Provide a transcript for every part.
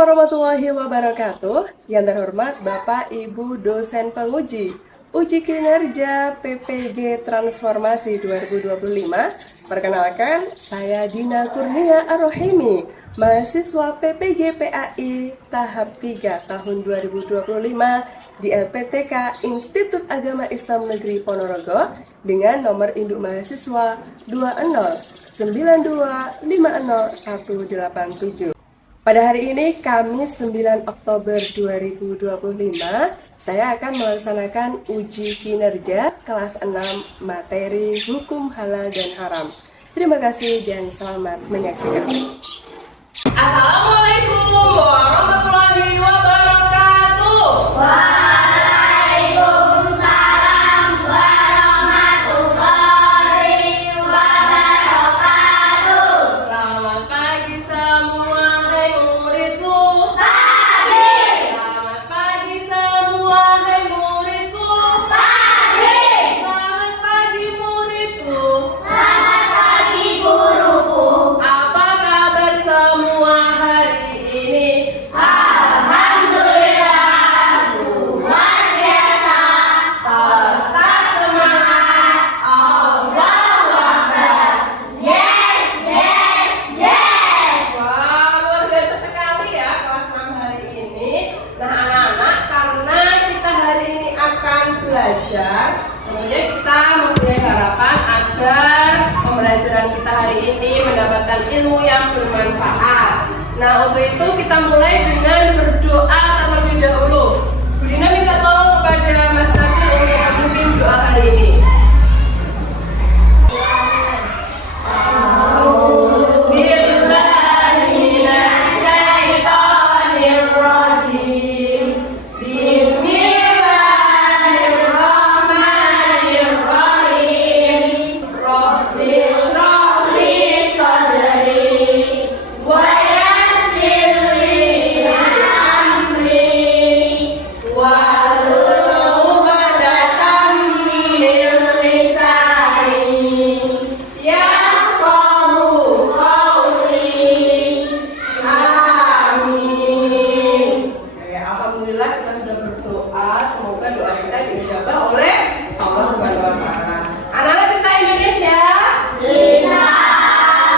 warahmatullahi wabarakatuh. Yang terhormat Bapak Ibu dosen penguji Uji Kinerja PPG Transformasi 2025. Perkenalkan, saya Dina Kurnia Ar-Rohimi, mahasiswa PPG PAI tahap 3 tahun 2025 di LPTK Institut Agama Islam Negeri Ponorogo dengan nomor induk mahasiswa 209250187. Pada hari ini, Kamis 9 Oktober 2025, saya akan melaksanakan uji kinerja kelas 6 materi hukum halal dan haram. Terima kasih dan selamat menyaksikan. Assalamualaikum warahmatullahi wabarakatuh. Waalaikumsalam warahmatullahi wabarakatuh. Selamat pagi semua, hai muridku. Pagi. Selamat pagi semua, hai muridku. Pagi. Selamat pagi muridku. Selamat pagi guruku. Apa kabar semua hari ini? Alhamdulillah luar biasa. Tetap semangat. Allahu Akbar. Yes, yes, yes. Wah, luar biasa sekali ya kelas 6 hari ini. Nah, anak-anak, karena kita hari ini akan belajar, tentunya kita mempunyai harapan agar pembelajaran kita hari ini mendapatkan ilmu yang bermanfaat. Nah, untuk itu kita mulai dengan berdoa terlebih dahulu. Bu Dina minta tolong kepada Mas Nabil untuk memimpin doa hari ini. Alhamdulillah kita sudah berdoa, semoga doa kita diijabah oleh Allah Subhanahu wa taala. Anak-anak cinta Indonesia? Cinta.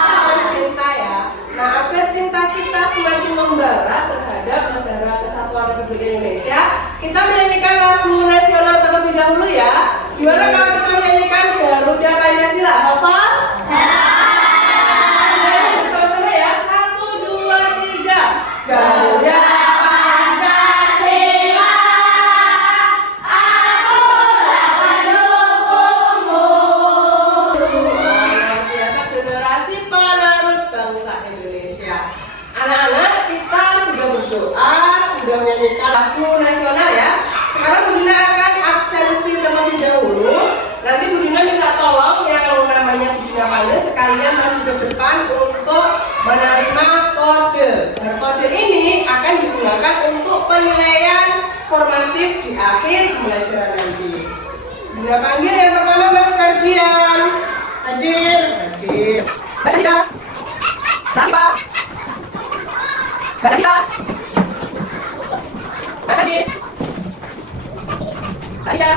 Harus cinta ya. Nah, agar cinta kita semakin membara terhadap negara Kesatuan Republik Indonesia, kita menyanyikan lagu nasional terlebih dahulu ya. Gimana kalau kita menyanyikan Garuda Pancasila? Hafal? Sama-sama ya. 1, 2, 3. Garuda sudah menyanyikan lagu nasional ya. Sekarang Bu Dina akan absensi terlebih dahulu. Nanti Bu Dina minta tolong yang namanya Bu Dina panggil sekalian maju ke depan untuk menerima kode. Nah, kode ini akan digunakan untuk penilaian formatif di akhir pembelajaran nanti. Bu Dina panggil yang pertama Mas Ferdian. Hadir. Hadir. Mbak Dina. Siapa? Mbak Dina. Hadir. Aisyah.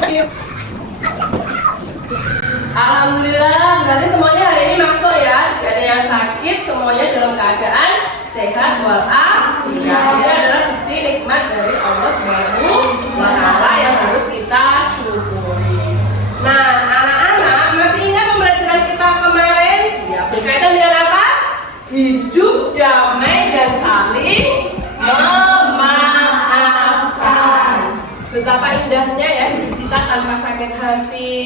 Hadir. Alhamdulillah, berarti semuanya hari ini masuk ya. Tidak ada yang sakit, semuanya dalam keadaan sehat walafiat. Ini adalah bukti nikmat dari Allah Subhanahu wa taala yang harus kita syukuri. Nah, anak-anak masih ingat pembelajaran kita kemarin? Ya, berkaitan dengan apa? Hidup damai dan saling memaafkan. Betapa indahnya ya hidup kita tanpa sakit hati,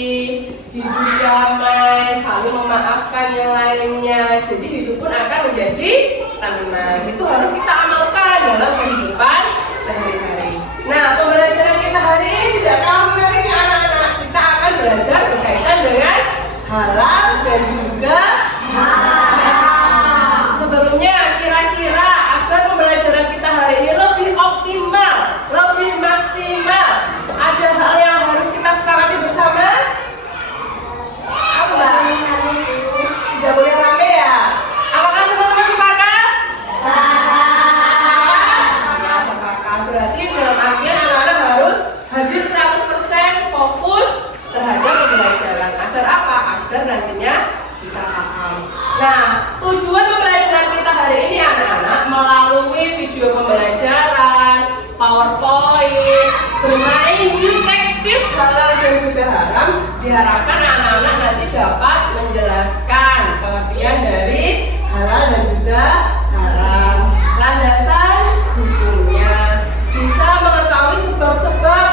hidup damai, saling memaafkan yang lainnya. Jadi hidup pun akan menjadi tenang. Itu harus kita amalkan dalam kehidupan sehari-hari. Nah, pembelajaran kita hari ini tidak kalah menariknya anak-anak. Kita akan belajar berkaitan dengan halal dan juga haram. Sebelumnya, kira-kira agar pembelajaran kita hari ini lebih optimal, lebih maksimal, ada hal yang harus kita sepakati bersama? Apa? Tidak boleh rame ya? Apakah teman-teman sepakat? Diharapkan anak-anak nanti dapat menjelaskan pengertian dari halal dan juga haram, landasan hukumnya, bisa mengetahui sebab-sebab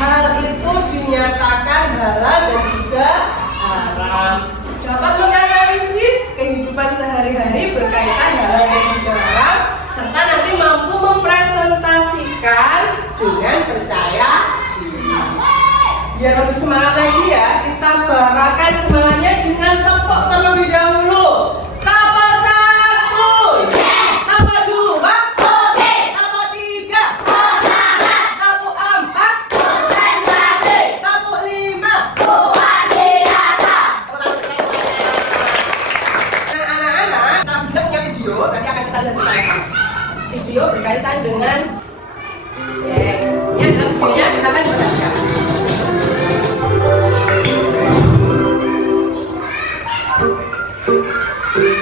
hal itu dinyatakan halal dan juga haram, dapat menganalisis kehidupan sehari-hari berkaitan halal dan juga haram, serta nanti mampu mempresentasikan dengan percaya diri. Biar lebih semangat lagi ya, kita barakan semangatnya dengan tepuk terlebih dahulu. Kapal 1, kapal 2, kapal 3, kapal 4, kapal 5. Anak-anak, kita juga punya video, nanti akan kita lihat bersama. Video berkaitan dengan yang dalam videonya silakan diperhatikan.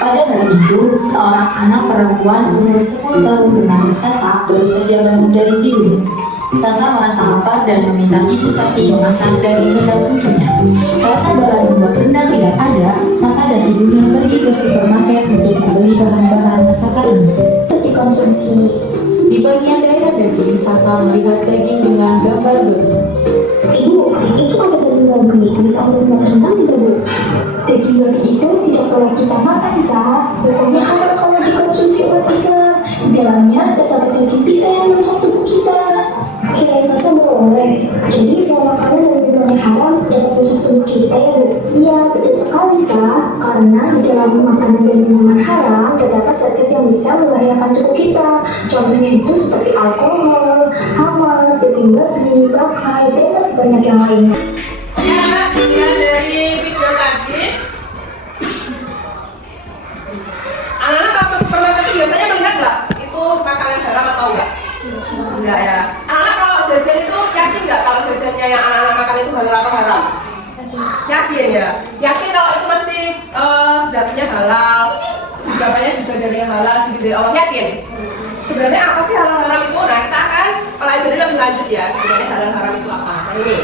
Pada hari itu, seorang anak perempuan umur 10 tahun bernama Sasa baru saja bangun dari tidur. Sasa merasa lapar dan meminta ibu Sakti memasak daging rendang untuknya. Karena bahan membuat rendang tidak ada, Sasa dan ibunya pergi ke supermarket untuk membeli bahan-bahan masakan untuk dikonsumsi. Di bagian daerah daging, Sasa melihat daging dengan gambar babi. Ibu, itu ada daging babi, bisa untuk buat rendang tidak, Bu? Daging babi itu tidak boleh kita makan, Sa. Pokoknya haram kalau dikonsumsi umat Islam. Di dalamnya terdapat cacing pita yang merusak tubuh kita. Kirain Sasa boleh. Jadi selama makanan dan minuman haram dapat merusak tubuh kita ya, Bu? Iya, betul sekali, Sa. Karena di dalam makanan dan minuman haram terdapat zat-zat yang bisa membahayakan tubuh kita. Contohnya itu seperti alkohol, hama, daging babi, bangkai, dan masih banyak yang lainnya. Ya, lihat dari video tadi, anak-anak kalau ke supermarket itu biasanya melihat nggak itu makanan haram atau enggak? Enggak ya. Anak kalau jajan itu yakin nggak kalau jajannya yang anak-anak makan itu halal atau haram? Yakin ya. Yakin kalau itu mesti zatnya halal, bapaknya juga dari yang halal, jadi dari Allah, yakin. Sebenarnya apa sih halal haram itu? Nah, kita akan pelajari lebih lanjut ya. Sebenarnya halal haram itu apa? Nah, ini.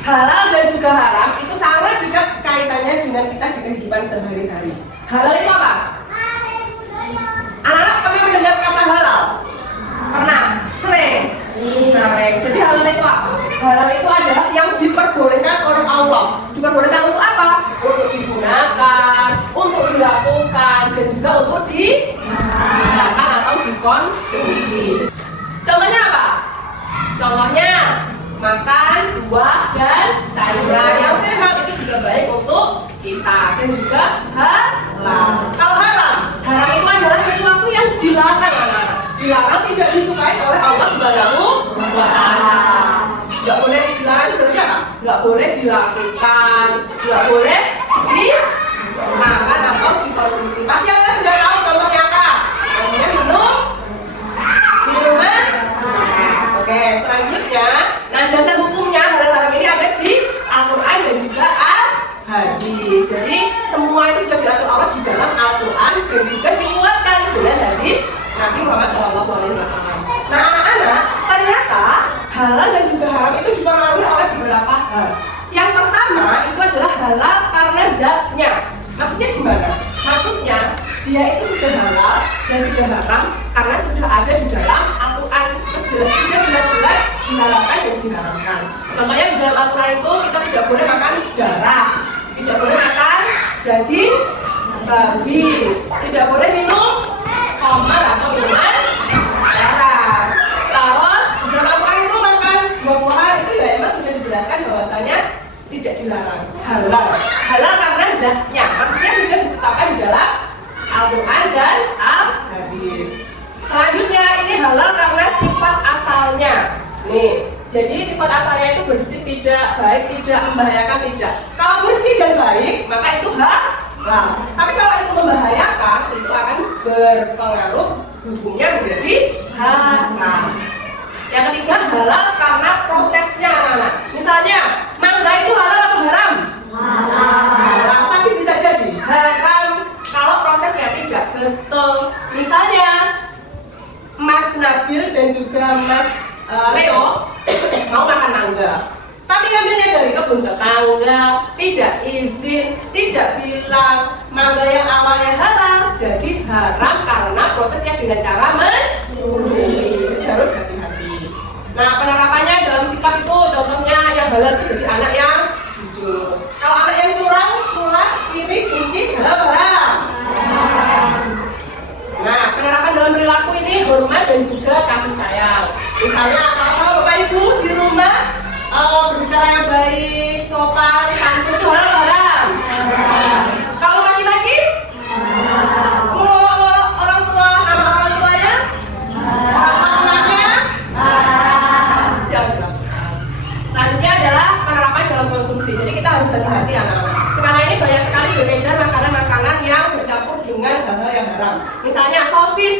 Halal dan juga haram itu sangat dekat kaitannya dengan kita di kehidupan sehari-hari. Halal itu apa? Anak-anak pernah mendengar kata halal? Pernah? Sering? Sering. Jadi halal itu apa? Halal itu adalah yang diperbolehkan oleh Allah. Diperbolehkan untuk apa? Untuk digunakan, untuk dilakukan, dan juga untuk digunakan atau dikonsumsi. Contohnya apa? Contohnya makan buah dan sayuran yang sehat itu juga baik untuk kita dan juga halal. Kalau haram, haram itu adalah sesuatu yang dilarang, anak-anak. Dilarang, tidak disukai oleh Allah Subhanahu wa Ta'ala. Nggak boleh dilarang berarti apa? Nggak boleh dilakukan, nggak boleh dimakan atau dikonsumsi. Pasti anda sudah tahu contohnya apa? Contohnya minuman. Oke, selanjutnya, nah dasar hukumnya halal haram ini ada di Al-Quran dan juga Al-Hadis. Jadi semua itu sudah diatur Allah di dalam Al-Quran dan juga dikuatkan dengan hadis Nabi Muhammad SAW. Nah anak-anak, ternyata halal dan juga haram itu dipengaruhi oleh beberapa hal. Yang pertama itu adalah halal karena zatnya. Maksudnya gimana? Maksudnya dia itu sudah halal dan sudah haram karena sudah ada di dalam Al-Quran. Sudah jelas-jelas dihalalkan dan diharamkan. Contohnya di dalam Al-Quran itu kita tidak boleh makan darah, tidak boleh makan daging babi, tidak boleh minum khamar atau minuman keras. Terus di dalam Al-Quran itu makan buah-buahan itu ya emang sudah dijelaskan bahwasanya tidak dilarang, halal. Halal karena zatnya, maksudnya sudah ditetapkan di dalam Al-Quran dan Al-Hadis. Selanjutnya ini halal karena sifat asalnya. Nih, jadi sifat asalnya itu bersih, tidak baik, tidak membahayakan, tidak. Kalau bersih dan baik, maka itu halal. Tapi kalau itu membahayakan, itu akan berpengaruh hukumnya menjadi haram. Yang ketiga halal karena prosesnya, anak-anak. Misalnya, mangga itu halal atau haram? Halal. Tapi bisa jadi haram kalau prosesnya tidak betul. Misalnya, Mas Nabil dan juga Mas Leo mau makan mangga. Tapi ngambilnya dari kebun tetangga, tidak izin, tidak bilang mangga yang awalnya halal jadi haram karena prosesnya dengan cara mencuri. Jadi harus hati-hati. Nah, penerapannya dalam sikap itu contohnya yang halal itu jadi anak yang jujur. Kalau anak yang curang, culas, iri, dengki, haram. Nah, penerapan dalam perilaku ini hormat dan juga kasih sayang. Misalnya kalau Bapak Ibu di rumah berbicara yang baik, sopan, santun itu haram. Kalau laki-laki ngolok-ngolok orang tua, nama orang tuanya, orang tuanya jangan dilakukan. Selanjutnya adalah penerapan dalam konsumsi. Jadi kita harus hati-hati anak-anak. Sekarang ini banyak sekali beredar makanan-makanan yang bercampur dengan hal-hal yang haram. Misalnya sosis,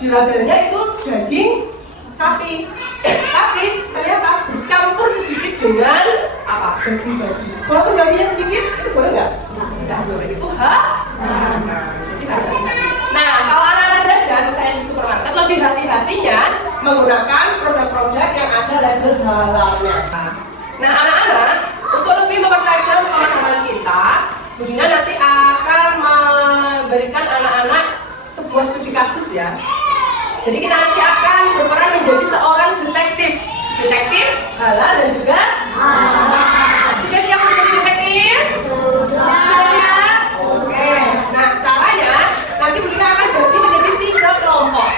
di labelnya itu daging sapi, tapi ternyata bercampur sedikit dengan apa? Daging babi. Walaupun babinya sedikit, itu boleh nggak? Nggak boleh. Itu haram. Jadi harus hati-hati. Nah, kalau anak-anak jajan, saya di supermarket lebih hati-hatinya menggunakan produk-produk yang ada label halalnya. Nah, anak-anak untuk lebih mempertajam pemahaman kita, Bu Dina nanti akan memberikan anak-anak sebuah studi kasus ya. Jadi kita nanti akan berperan menjadi seorang detektif halal dan juga sudah siap menjadi detektif? Sudah siap? Oke. Nah, caranya nanti Bu Dina akan bagi menjadi 3 kelompok.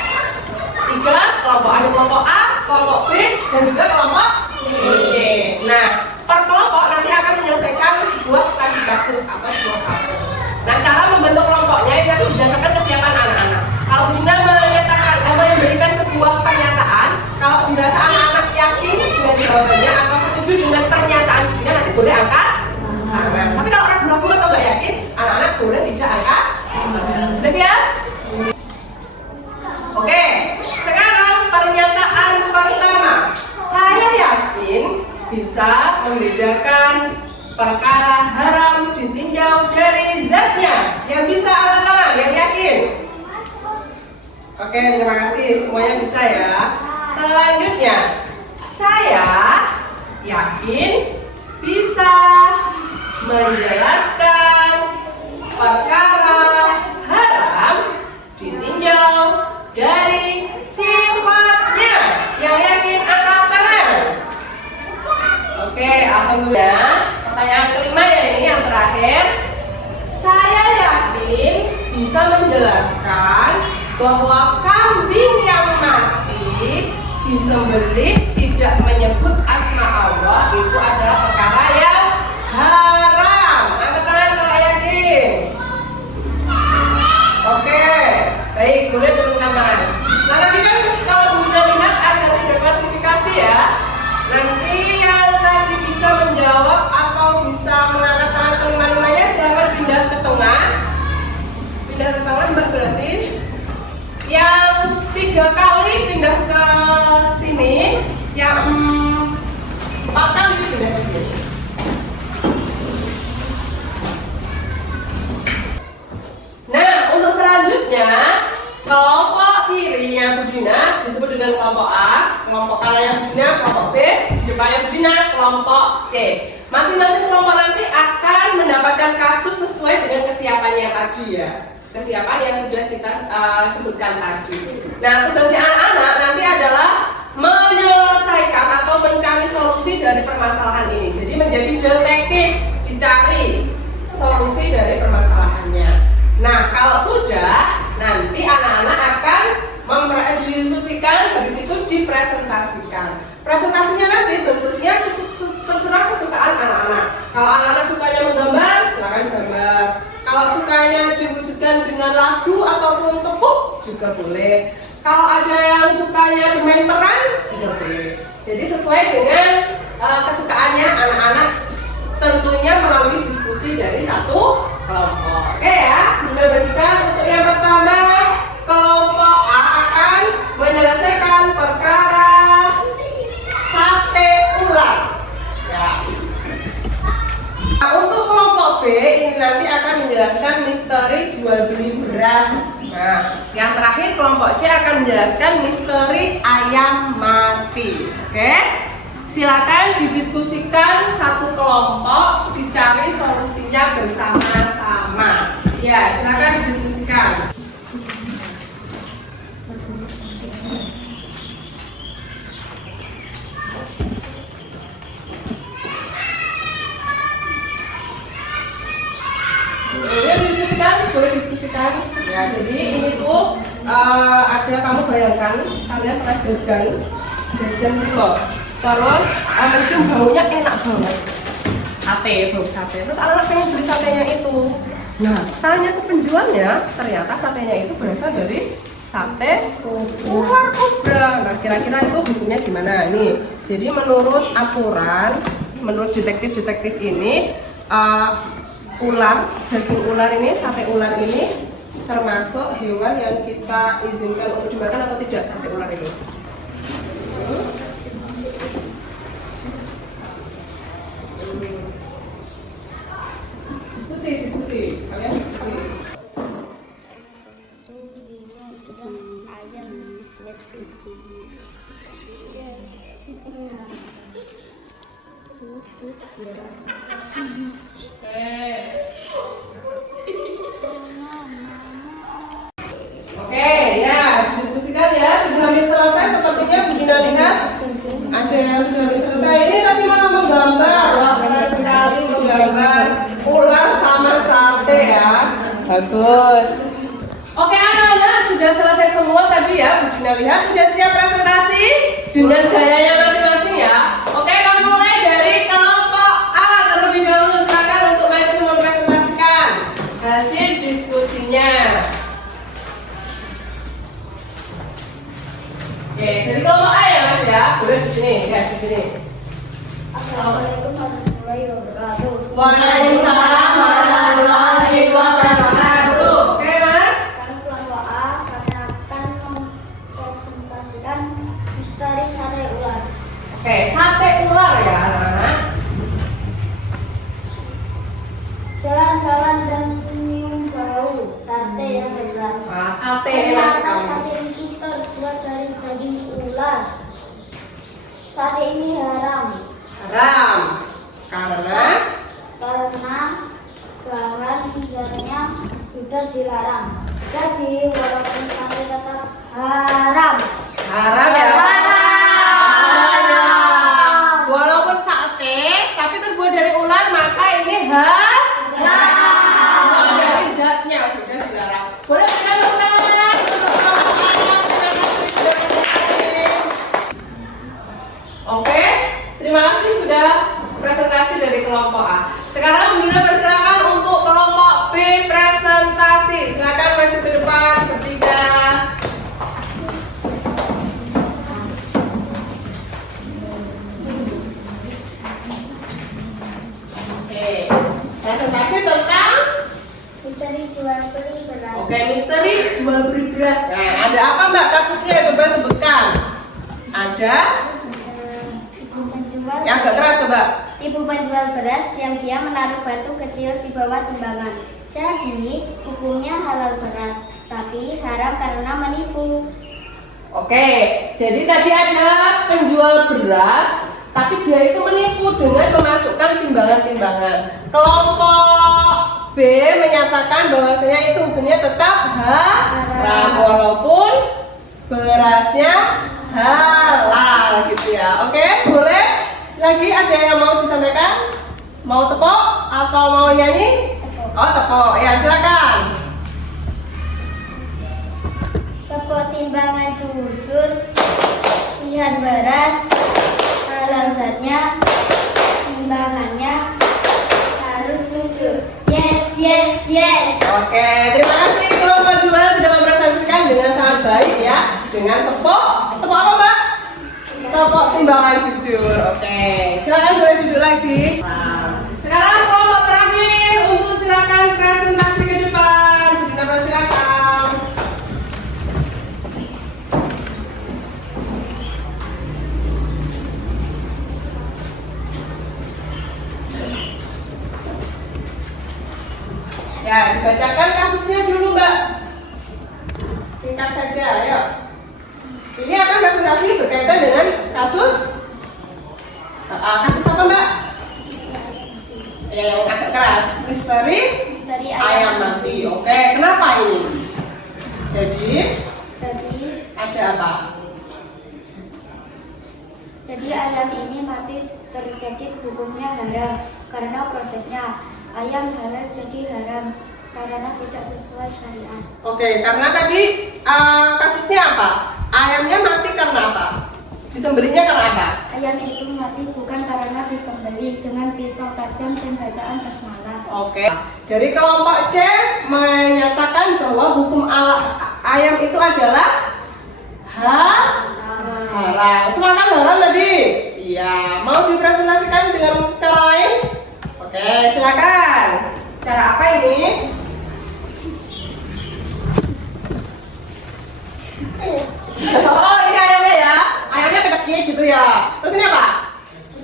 3 kelompok, ada kelompok A, kelompok B, dan juga kelompok C. Nah, per kelompok nanti akan menyelesaikan sebuah studi kasus atau sebuah kasus. Nah, cara membentuk kelompoknya itu nanti berdasarkan kesiapan anak-anak. Kalau Bu Dina memberikan sebuah pernyataan, kalau dirasa anak-anak yakin dengan jawabannya atau setuju dengan pernyataan Bu Dina, nanti boleh angkat tangan. Tapi kalau ragu-ragu atau nggak yakin, anak-anak boleh tidak angkat tangan. Sudah siap? Oke, sekarang pernyataan pertama. Saya yakin bisa membedakan perkara haram ditinjau dari zatnya. Yang bisa angkat tangan, yang yakin. Oke, terima kasih. Semuanya bisa ya. Selanjutnya, saya yakin bisa menjelaskan perkara haram ditinjau dari sifatnya. Yang yakin angkat tangan. Oke, alhamdulillah. Pertanyaan kelima ya, ini yang terakhir. Saya yakin bisa menjelaskan bahwa kambing yang mati disembelih tidak menyebut asma Allah itu adalah perkara yang haram. Angkat tangan kalau yakin. Oke, baik, boleh turunkan tangan. Nah, nanti kan kalau sudah lihat ada 3 klasifikasi ya. Nanti yang tadi bisa menjawab atau bisa mengangkat tangan kelima-limanya silakan pindah ke tengah. Pindah ke tengah Mbak berarti. Yang 3 kali pindah ke sini, yang 4 kali pindah ke sini. Nah, untuk selanjutnya kelompok kirinya Bu Dina disebut dengan kelompok A, kelompok kanannya Bu Dina kelompok B, depannya Bu Dina kelompok C. Masing-masing kelompok nanti akan mendapatkan kasus sesuai dengan kesiapannya tadi ya. Kesiapan yang sudah kita sebutkan tadi. Nah, tugasnya anak-anak nanti adalah menyelesaikan atau mencari solusi dari permasalahan ini. Jadi menjadi detektif, dicari solusi dari permasalahannya. Nah, kalau sudah, nanti anak-anak akan mendiskusikan, habis itu dipresentasikan. Presentasinya nanti bentuknya terserah kesukaan anak-anak. Kalau anak-anak sukanya menggambar, silakan gambar. Kalau sukanya diwujudkan dengan lagu ataupun tepuk juga boleh. Kalau ada yang sukanya bermain peran juga boleh. Jadi sesuai dengan kesukaannya anak-anak, tentunya melalui diskusi dari satu kelompok. Oke ya, sudah bagikan untuk yang pertama, kelompok A akan menyelesaikan perkara sate ular. Ya. Nah, untuk kelompok B ini nanti akan menjelaskan misteri jual beli beras. Nah, yang terakhir kelompok C akan menjelaskan misteri ayam mati. Oke? Silakan didiskusikan satu kelompok, dicari solusinya bersama-sama. Ya, silakan didiskusikan. Boleh diskusikan. Ya, jadi ini tuh ada, kamu bayangkan kalian pernah jajan gitu loh. Terus itu baunya enak banget, bau sate. Terus anak-anak pengen beli satenya itu. Nah, tanya ke penjualnya, ternyata satenya itu berasal dari sate ular kobra. Nah, kira-kira itu hukumnya gimana nih? Jadi menurut aturan, menurut detektif ini, daging ular ini, sate ular ini termasuk hewan yang kita izinkan untuk dimakan atau tidak, sate ular ini? Diskusi. Kalian diskusi. Oke, ya, diskusikan ya. Sudah hampir selesai sepertinya Bu Dina lihat. Ada yang sudah hampir selesai. Ini tadi malah menggambar. Wah, keren sekali menggambar ular sama sate ya. Bagus. Oke, anak-anak sudah selesai semua tadi ya. Bu Dina lihat sudah siap presentasi dengan gayanya masing-masing ya. Oke, kami mulai dari kelompok A terlebih dahulu. Silakan untuk maju mempresentasikan hasil diskusinya. Oke, dari kelompok A ya Mas ya. Boleh di sini, ya di sini. Assalamualaikum warahmatullahi wabarakatuh. Waalaikumsalam warahmatullahi wabarakatuh. Oke Mas. Kami kelompok A, kami akan mempresentasikan misteri sate ular. Oke, sate ular ya anak-anak. Jalan-jalan dan menyium bau sate yang besar. Wah, sate Ternyata sekali. sate itu terbuat dari daging ular. Sate ini haram Haram karena bahan dasarnya sudah dilarang. Jadi walaupun sate tetap haram. haram ya. Haram. Walaupun sate tapi terbuat dari ular maka ini haram. Dari zatnya sudah dilarang. Boleh pegang tangan untuk kelompok A. Terima kasih. Oke, terima kasih sudah presentasi dari kelompok A. Sekarang Bunda persilakan untuk kelompok B presentasi. Silakan maju ke depan bertiga. Oke, presentasi tentang Misteri jual beli beras. Oke, misteri jual beli beras. Nah, ada apa Mbak kasusnya? Coba sebutkan. Ada Ibu penjual yang agak keras coba. Ibu penjual beras diam-diam menaruh batu kecil di bawah timbangan. Jadi hukumnya halal beras, tapi haram karena menipu. Oke, jadi tadi ada penjual beras, tapi dia itu menipu dengan memasukkan timbangan-timbangan. Kelompok B menyatakan bahwasanya itu hukumnya tetap haram walaupun berasnya halal gitu ya. Oke, boleh? Lagi ada yang mau disampaikan? Mau tepuk atau mau nyanyi? Oh, tepuk. Ya, silakan. Tepuk timbangan jujur, lihat beras, halal zatnya, timbangannya harus jujur. Yes, yes, yes. Oke, terima kasih kelompok 2 sudah mempresentasikan dengan sangat baik ya. Dengan tepuk apa Mbak? Tepuk timbangan jujur. Oke, silakan boleh duduk lagi. Sekarang kelompok terakhir untuk silakan presentasi ke depan. Kita silakan. Ya, dibacakan kasusnya dulu Mbak. Singkat saja, ayo. Ini akan presentasi berkaitan dengan kasus Kasus apa Mbak? Yang agak keras. Misteri Misteri ayam mati. Oke, kenapa ini? Jadi ada apa? Jadi ayam ini mati terjadi hukumnya haram karena prosesnya. Ayam halal jadi haram karena tidak sesuai syariat. Oke, karena tadi kasusnya apa? Ayamnya mati karena apa? Disembelihnya karena apa? Ayam itu mati bukan karena disembelih dengan pisau tajam dan bacaan basmalah. Oke. Dari kelompok C menyatakan bahwa hukum ayam itu adalah haram. Semangat haram tadi? Iya. Mau dipresentasikan dengan cara lain? Oke, silakan. Cara apa ini? Oh, ini ayamnya ya. Ayamnya kecil gitu ya. Terus ini apa?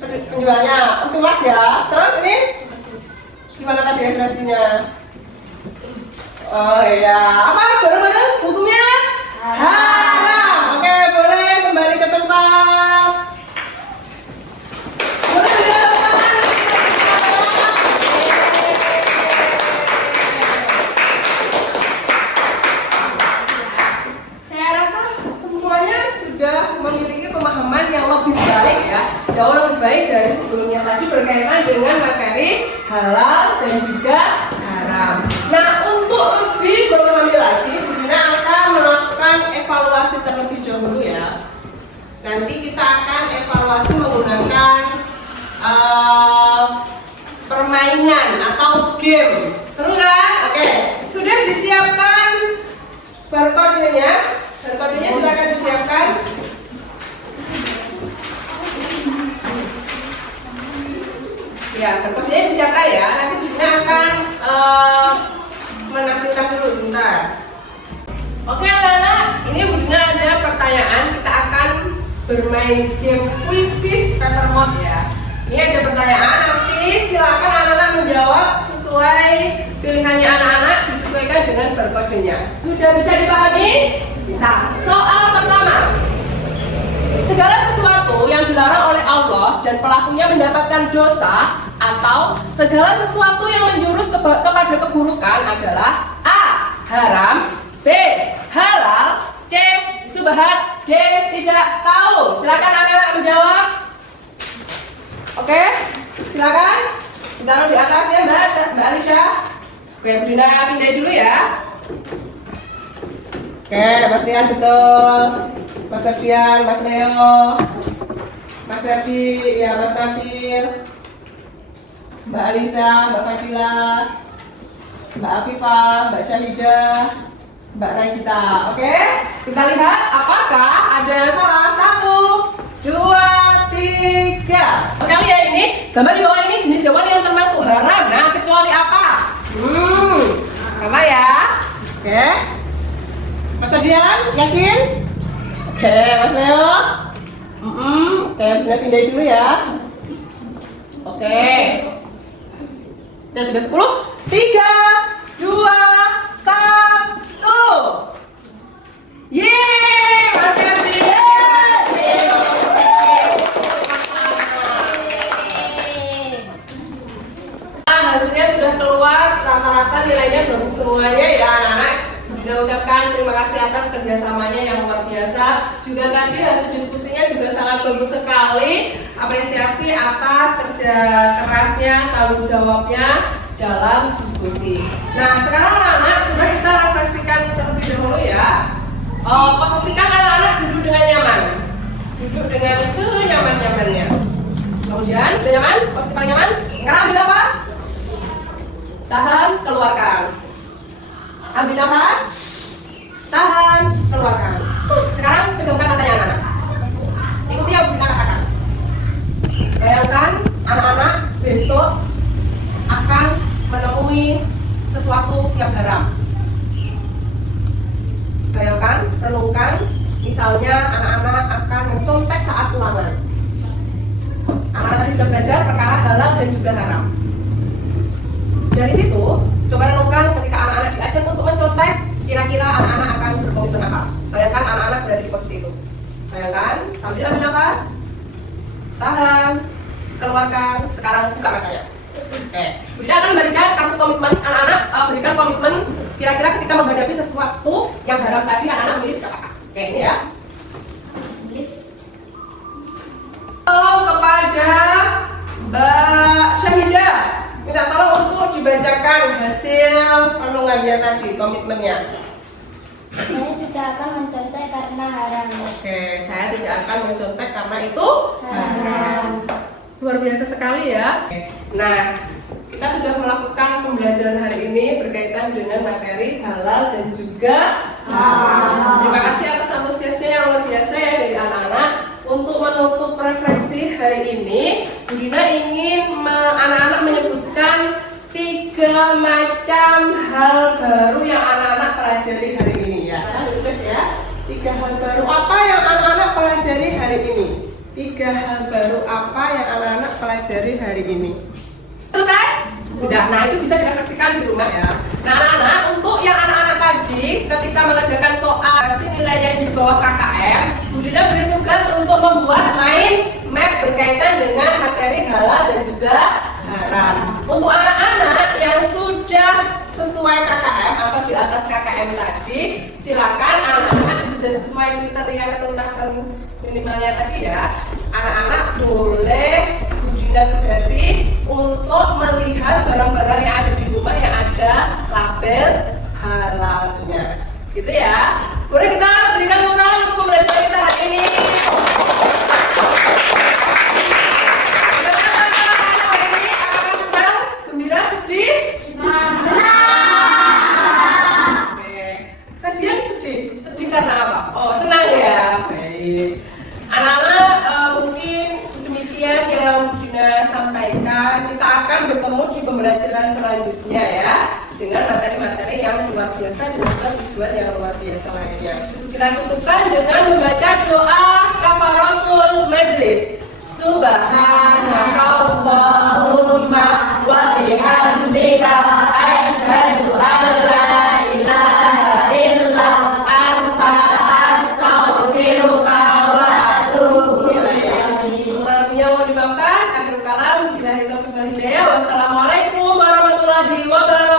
Penjualnya tulas ya. Terus ini gimana tadi ekspresinya? Oh iya. Apa? Bareng-bareng hukumnya haram. Oke, boleh kembali ke tempat. Boleh ke tempat. Saya rasa semuanya sudah memiliki pemahaman yang lebih baik ya, jauh lebih baik dari sebelumnya tadi berkaitan dengan materi halal dan juga haram. Nah, untuk lebih memahami lagi, Bu Dina akan melakukan evaluasi terlebih dahulu ya. Nanti kita akan evaluasi menggunakan permainan atau game. Seru kan? Oke, sudah disiapkan barcode-nya. Barcode-nya silakan disiapkan. Ya, barcode-nya disiapkan ya. Nanti kita akan menampilkan dulu sebentar. Oke anak-anak, ini Bu Dina ada pertanyaan. Kita akan bermain game quizzes paper mode ya. Ini ada pertanyaan, nanti silakan anak-anak menjawab sesuai pilihannya anak-anak, disesuaikan dengan barcode-nya. Sudah bisa dipahami? Bisa. Soal pertama. Segala sesuatu yang dilarang oleh Allah dan pelakunya mendapatkan dosa, atau segala sesuatu yang menjurus kepada keburukan adalah A. Haram, B. Halal, C. Subhat, D. Tidak tahu. Silakan anak-anak menjawab. Oke, silakan. Taruh di atas ya Mbak Alisha. Oke, Bu Dina pindah dulu ya. Oke, Mas Rian betul. Mas Ferdian, Mas Leo, Mas Ferdi, ya Mas Nabil, Mbak Alisa, Mbak Fadila, Mbak Afifah, Mbak Syahidah, Mbak Nagita. Oke, kita lihat apakah ada salah. 1, 2, 3. Sekali ya ini, gambar di bawah ini jenis hewan yang termasuk haram. Nah, kecuali apa? Apa ya? Oke. Mas Ferdian, yakin? Oke, Mas Leo. Oke, benar pindah dulu ya. Oke. Ya sudah 10. 3, 2, 1. Yeay, Mas Ferdi. Hasilnya sudah keluar, rata-rata nilainya bagus semuanya ya anak-anak. Sudah ucapkan terima kasih atas kerjasamanya yang luar biasa. Juga tadi hasil diskusinya juga sangat bagus sekali. Apresiasi atas kerja kerasnya, tanggung jawabnya dalam diskusi. Nah, sekarang anak-anak coba kita refleksikan terlebih dahulu ya. Posisikan anak-anak duduk dengan nyaman. Duduk dengan senyaman-nyamannya. Kemudian, sudah nyaman? Posisi paling nyaman? Sekarang ambil nafas. Tahan, keluarkan. Ambil nafas. Tahan, keluarkan. Sekarang pejamkan matanya anak-anak. Ikuti yang Bu Dina katakan. Bayangkan anak-anak besok akan menemui sesuatu yang haram. Bayangkan, renungkan, misalnya anak-anak akan mencontek saat ulangan. Anak-anak tadi sudah belajar perkara halal dan juga haram. Dari situ, coba renungkan ketika anak-anak diajak untuk mencontek, kira-kira anak-anak akan berkomitmen apa? Bayangkan anak-anak berada di posisi itu. Bayangkan, sambil ambil nafas, tahan, keluarkan, sekarang buka matanya. Oke, Bunda akan berikan kartu komitmen anak-anak, berikan komitmen kira-kira ketika menghadapi sesuatu yang haram tadi anak-anak memilih sikap apa. Oke, ini ya. Tolong kepada Mbak Syahidah, minta tolong untuk dibacakan hasil renungannya tadi, komitmennya. Saya tidak akan mencontek karena haram. Oke, saya tidak akan mencontek karena itu haram. Luar biasa sekali ya. Nah, kita sudah melakukan pembelajaran hari ini berkaitan dengan materi halal dan juga haram. Terima kasih atas antusiasnya yang luar biasa ya dari anak-anak. Untuk menutup refleksi hari ini, Bu Dina ingin anak-anak menyebutkan 3 macam hal baru yang anak-anak pelajari hari ini ya. Kita tulis ya. 3 hal baru apa yang anak-anak pelajari hari ini? 3 hal baru apa yang anak-anak pelajari hari ini? Selesai? Sudah. Nah, itu bisa direfleksikan di rumah ya. Nah, anak-anak, untuk yang anak-anak tadi ketika mengerjakan soal nilainya di bawah KKM, Bu Dina beri tugas untuk membuat map berkaitan dengan materi halal dan juga haram. Untuk anak-anak yang sudah sesuai KKM atau di atas KKM tadi, silakan anak-anak yang sudah sesuai kriteria ketuntasan minimalnya tadi ya, anak-anak boleh Bu Dina tugasi untuk melihat barang-barang yang ada di rumah yang ada label halalnya, gitu ya. Boleh kita berikan tepuk tangan untuk pembelajaran kita hari ini. Gembira, sedih? Tadi yang sedih? Sedih karena apa? Oh, senang ya? Baik. Anak-anak, mungkin demikian yang Dina sampaikan. Kita akan bertemu di pembelajaran selanjutnya ya, dengan materi-materi yang luar biasa dan juga tujuan yang luar biasa lainnya. Kita cukupkan dengan membaca doa kafaratul majlis. Subhanakallahumma wa bihamdika asyhadu an la ilaha illa anta astaghfiruka wa atubu ilaik. Kurang lebihnya mohon dimaafkan. Akhirul kalam, billahi taufiq wal hidayah. Wassalamualaikum warahmatullahi wabarakatuh.